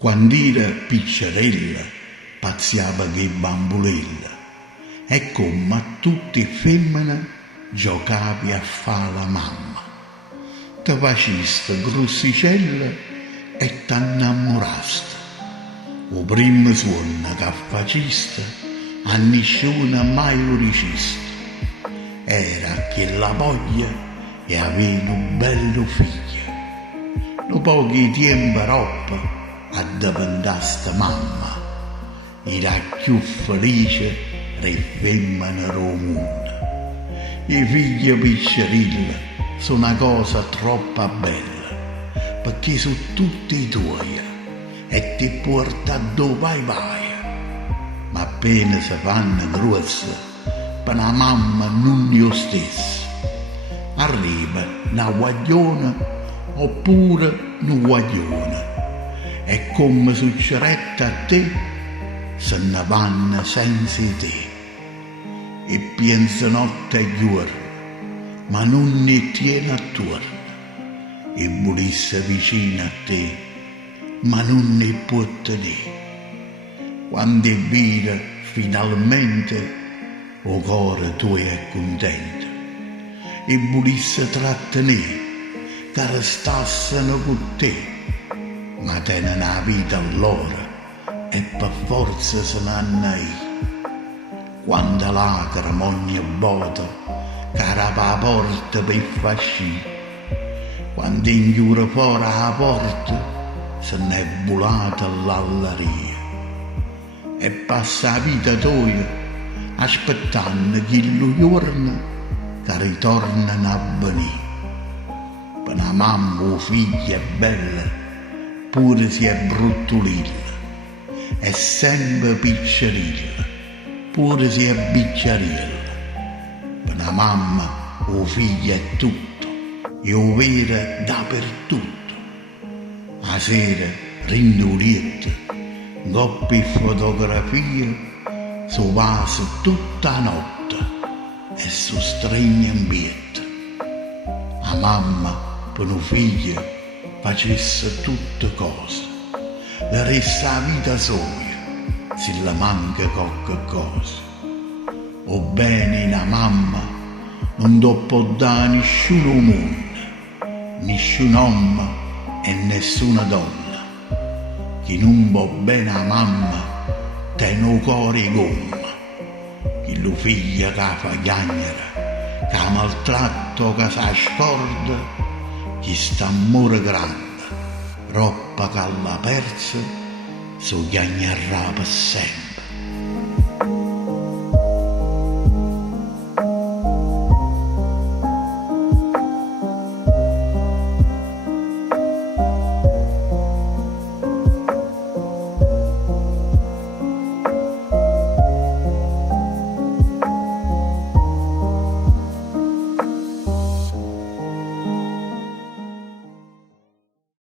Quando era piccerella, pazziava che bambulella, e come a tutte femmine giocavi a fa la mamma. Te faciste grossicella e t'annamorasti. O primo suono che faciste, a nessuno mai lo riciste. Era che la voglia e aveva un bello figlio. Lo pochi tempo roppa a diventare mamma, era più felice delle femmine del mondo. I figli piccerilli sono una cosa troppo bella, perché sono tutti tuoi e ti porta dove vai. Ma appena si fanno grossi, per una mamma non è lo stesso. Arriva una guagliona oppure un guaglione. E come succedette a te, se ne vanno senza te. E pensa notte e giorno, ma non ne tiene attorno. E volesse vicino a te, ma non ne può tenere. Quando è vero finalmente, o cuore tuo è contento. E volesse trattenere, che restassero con te. Ma tenne una vita allora e per forza se n'annai. Quando lacrima ogni volta carava la porta per fasci, quando ingiura fuori la porta se n'è volata all'allaria. E passa la vita tua aspettando che lo giorno che ritornano a venire. Per una mamma o figlia è bella, pure se è bruttolilla, è sempre piccerilla, pure se è bicciarilla. Per una mamma o figlia è tutto, e o vero dappertutto. A sera rindolietta, goppi fotografie, su vaso tutta la notte e su stregni ambiente. A mamma per un figlio facesse tutte cose, le resta la vita soia, se le manca qualche cosa. O bene una mamma non può dare nessuno mondo, nessun uomo e nessuna donna, chi non può bene a mamma tiene un cuore gomma, chi lo figlia che fa chiagnere, che ha maltratto che sa scorda, chi sta amore grande, roppa che l'ha persa, so chiagnerà per sempre.